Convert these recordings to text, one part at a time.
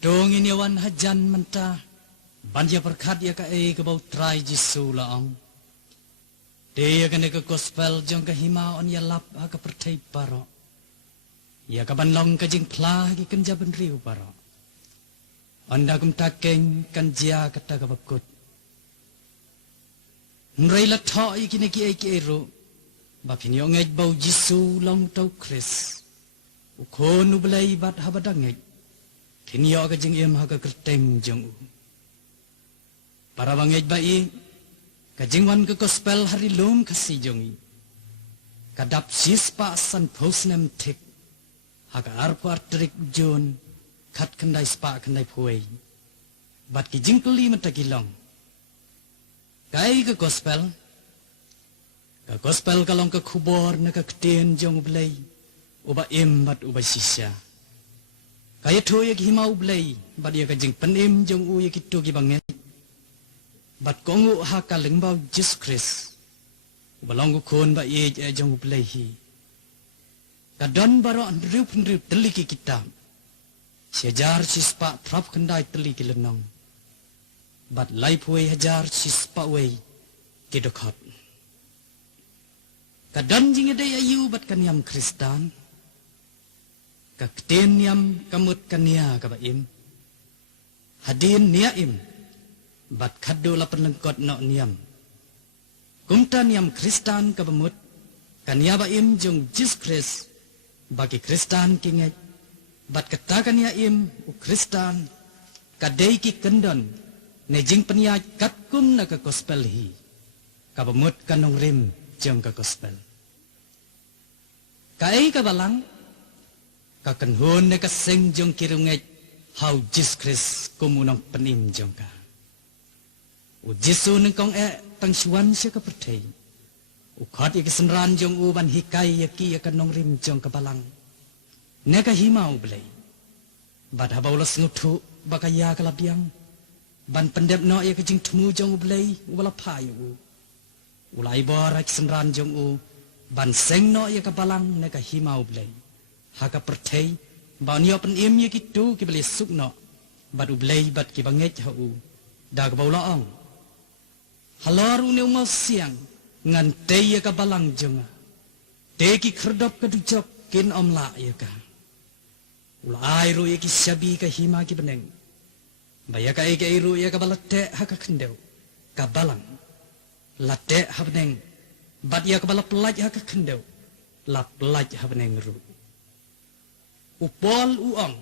Dong ini wan hajan mentah, bandia berkat ya ka ke bau trai Jisu laong. Dia kan ke gospel jong ke hima on ya lap ke pertai paro. Ya ka banlong ke jing plah ki kenja benriu paro. Anda kum takeng kan jia kata ka bakut. Nrai la tho i kini ki ero. Bapin yo ngej bau Jisu long tau Chris. Ukon ublai bat habadangej. Kini yo ka jing im ha ka kerteng jong u. Para bangej bai ka jingwan ke gospel hari lom kasi jong i. Kadap sis pa san posnem tik. Ha ka arpo artrik jon kat kendai spa kendai puai. Bat ki jing keli mata kilong. Kai ke gospel kalong ke kubor na ka kten jong ublay. Uba im bat uba sisya. Kaya to ya ki himau ublay. Bat ya ka jing penim jong u ya ki to ki banget. Bat kongu ha ka lengbau Jesus Christ. Uba long kon ba ye jong ublay hi. Kadon baro andriu pendriu teli ki kitab. Sejar sispa prap kendai teli ki lenong. Bat lai puai hajar sispa wei ki dokot. Kadon jing ada ayu bat kaniam Kristan. Kakten niam kamut kania kabaim. Hadin niaim. Bat kado la penlengkot no niam. Kumta niam Kristan kabamut. Kania baim jong Jesus Christ. Bagi Kristan kinget. Bat katakan niaim u Kristan. Kadai ki kendon. Nejing peniaj katkum na ka gospel hi. Kabamut kanong rim jong ka gospel. Kai kabalang. Kakenhun na kaseng jong kirunget how Jesus Christ kumunong penim jong ka. U Jisu neng kong tangsuan siya kapertay. U kot ikisenran jong uban hikay yaki yakanong rim jong kabalang. Neka himau belay. Bad habaw las ngutu bakaya kalabyang. Ban pendep no yakajing temu jong belay wala payo u. Ulay bor ikisenran jong u. Ban seng no yakabalang neka himau belay. Haka pertay, ba niyo penim ya gitu ki beli sukno, bad ublay bad ki banget hau, dag baulaong. Halaru ne umau siang, ngantay ya ka balang jonga, te ki kerdop ka dujok kin omla ya ka. Ulay ru ya ki sabi ka hima ki beneng, baya ka eke ru ya ka balate haka kendew, ka balang, late ha beneng, bad ya ka balapelaj haka kendew, lapelaj ha beneng ru. Upol uong,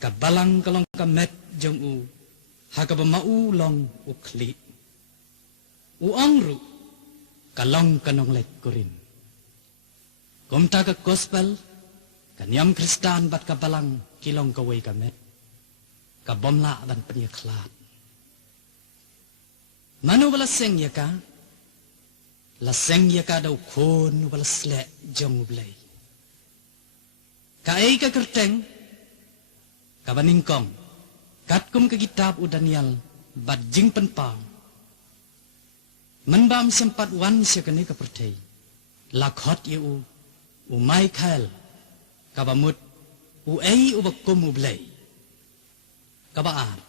kabalang kalong kamet jong u, hakabamau long ukli. Uong ru, kalong kanong lek kurin. Kumta ka gospel, kanyam Kristan bat kabalang kilong kaway kamet. Kabomla ban panyaklat. Manu balaseng ya ka? Laseng ya ka daw kon balasle jong ublay. Kai ka kerteng, kabaningkong, katkum ke kitab u Daniel, badjing penpang. Menbam sempat wan siya kani kapertay, lakhot yu u Michael, kabamut, u ay u bakum u blay. Kabaar,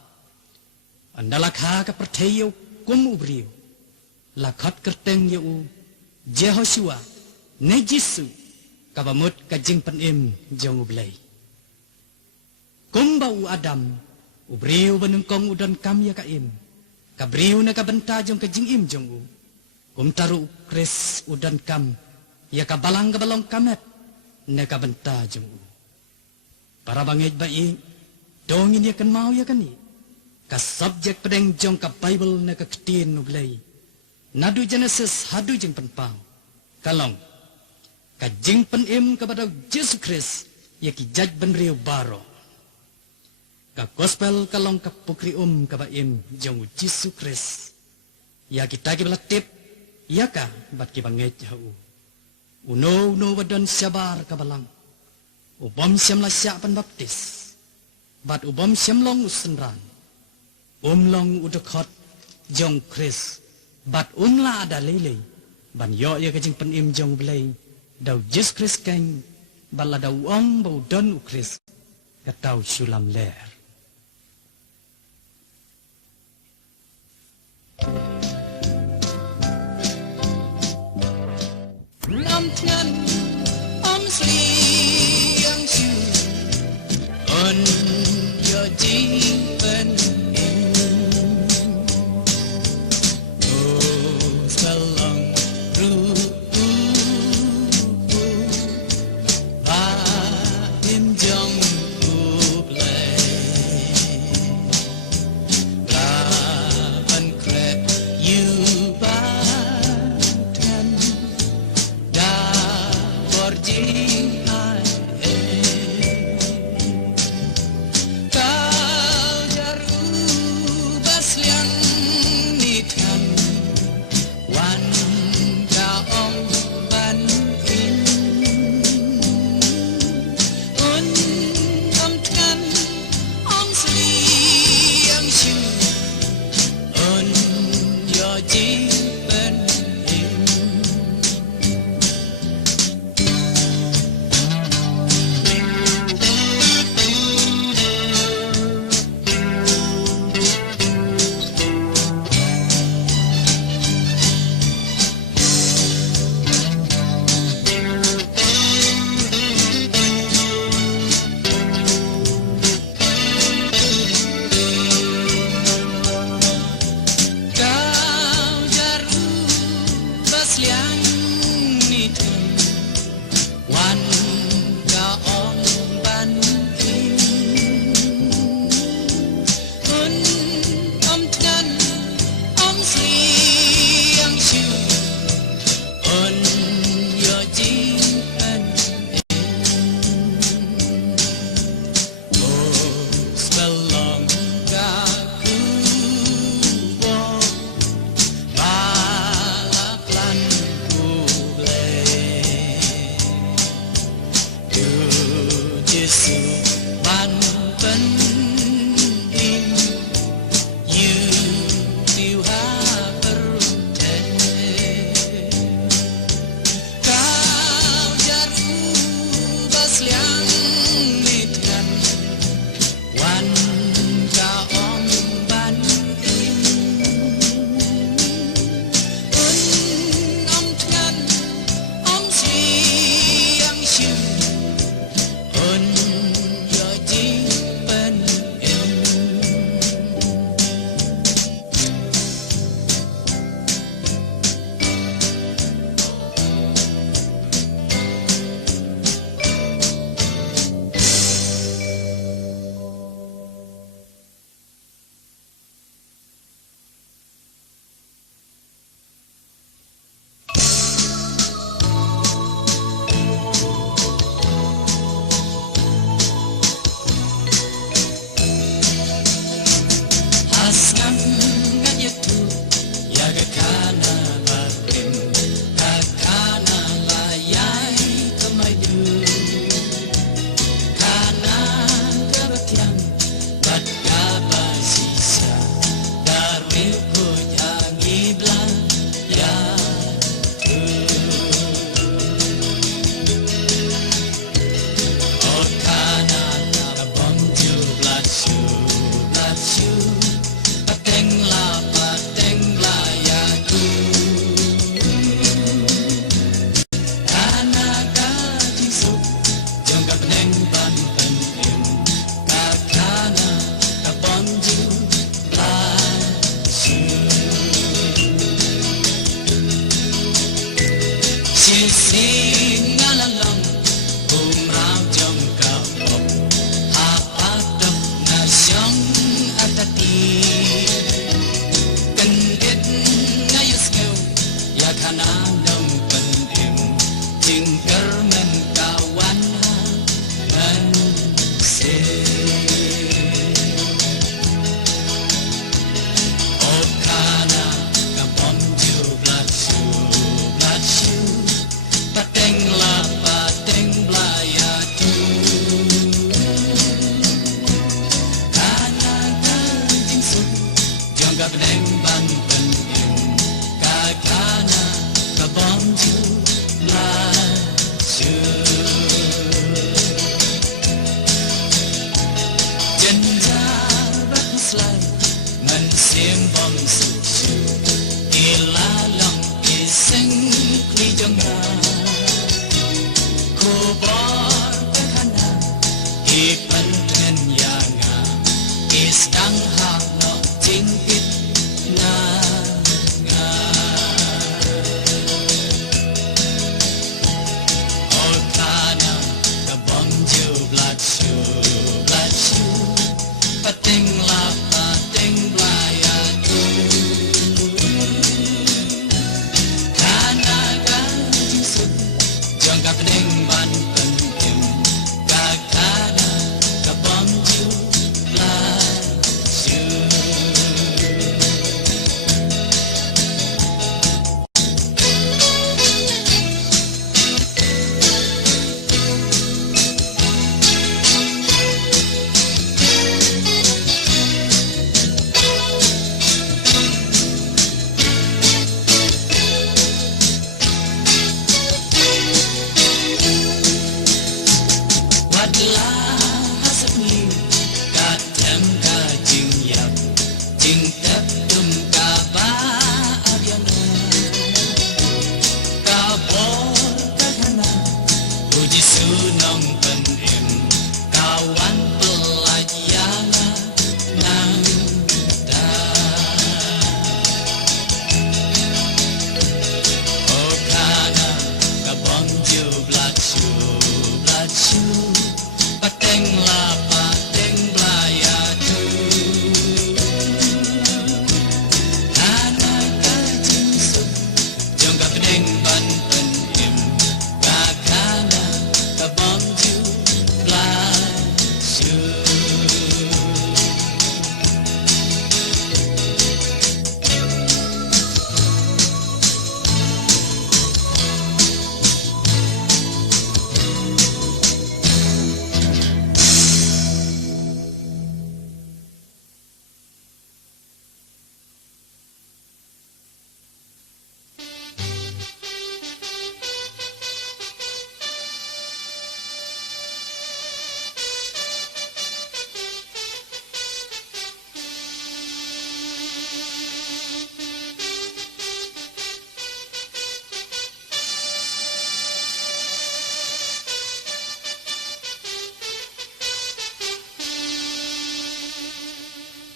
andalakha kapertay yu kum u briyo, lakhot kerteng yu Jehoshua, ne Jisu, kabamut kajing penim jong ublay. Kumba u Adam, ubriu benengkong udan kam ya kaim. Kabriu na kabenta jong kajing im jong u. Kumtaru Kris udan kam, ya kabalang kabalong kamet, na kabenta jong u. Para bangit bai, dongin ya kan mau ya kani. Ka subjek pedeng jong ka Bible na kaketin ublay. Nadu Genesis hadu jeng penpang. Kalong. Kajing penim kepada Jesus Christ ya ki jaj benriu baro. Ka gospel kalong ka pukri kabaim jong Jesus Christ. Ya kita ki belatip ya ka bat ki banget hau. Uno wadon sabar kabalang. Ubom siam la sya pan baptis. bat ubom siamlong usenran long udakot jong Chris bat la ada lele ban yo ya kajing penim jong belai dau Yesus Chris keng bala dau ong bau don Chris katau sulam ler Nam Thiên om sli yang su on yo jing pen jonga ko bor kahana ipan dengan yanga istang hak no jingkit na nga all kana kabong ju blood shoe pating la pating blaya tu kana kan jisu jong ka pating ban pentim ka kana kabong ju blood shoe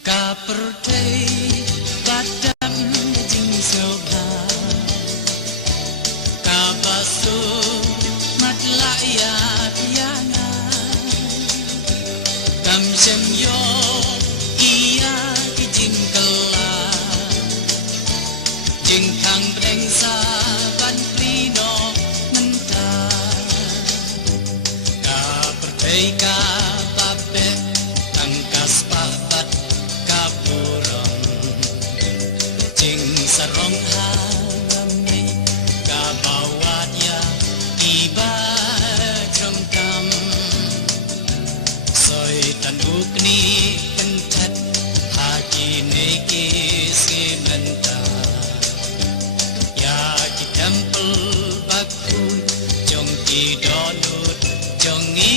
Ka pertai padam jing sobha ka basu matla ya piana kam sem yo iya ki jing kala jing kang brengsa ban prino menta ka pertai ka babe tangkas papat kapurong jing sarong harami kabawat ya iba jongkam soy tanduk ni kentat haki neki simenta ya ki tempel baku jong ki donut jongi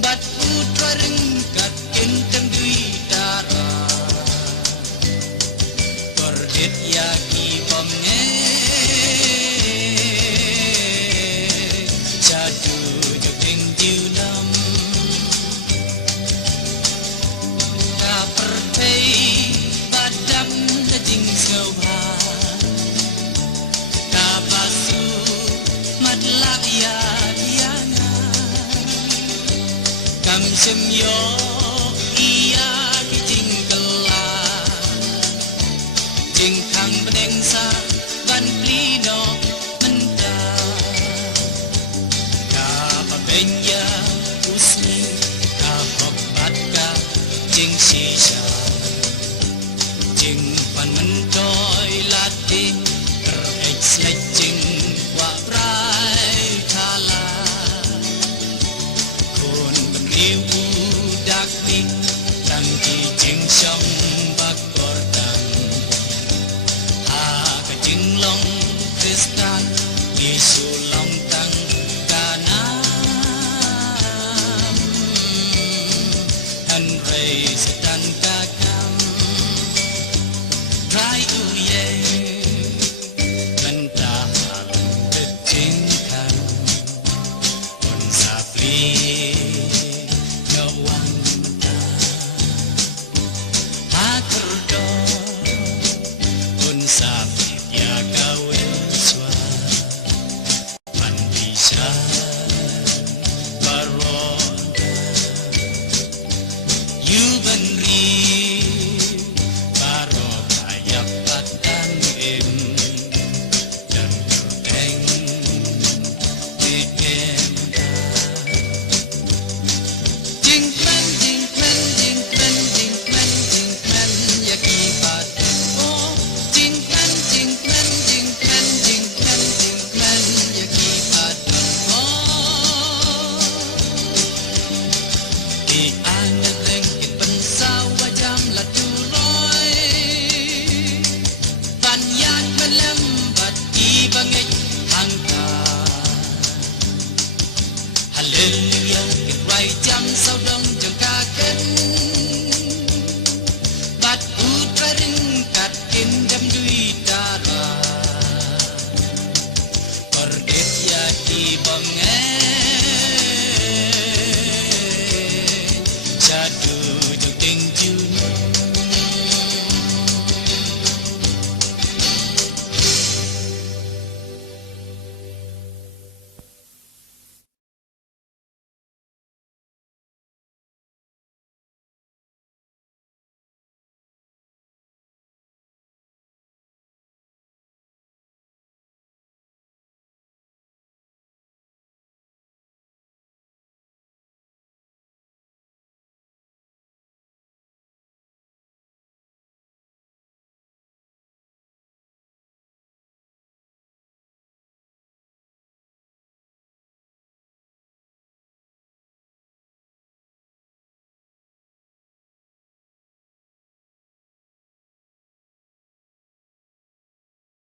Bat putra rengkat kentang dui darah ya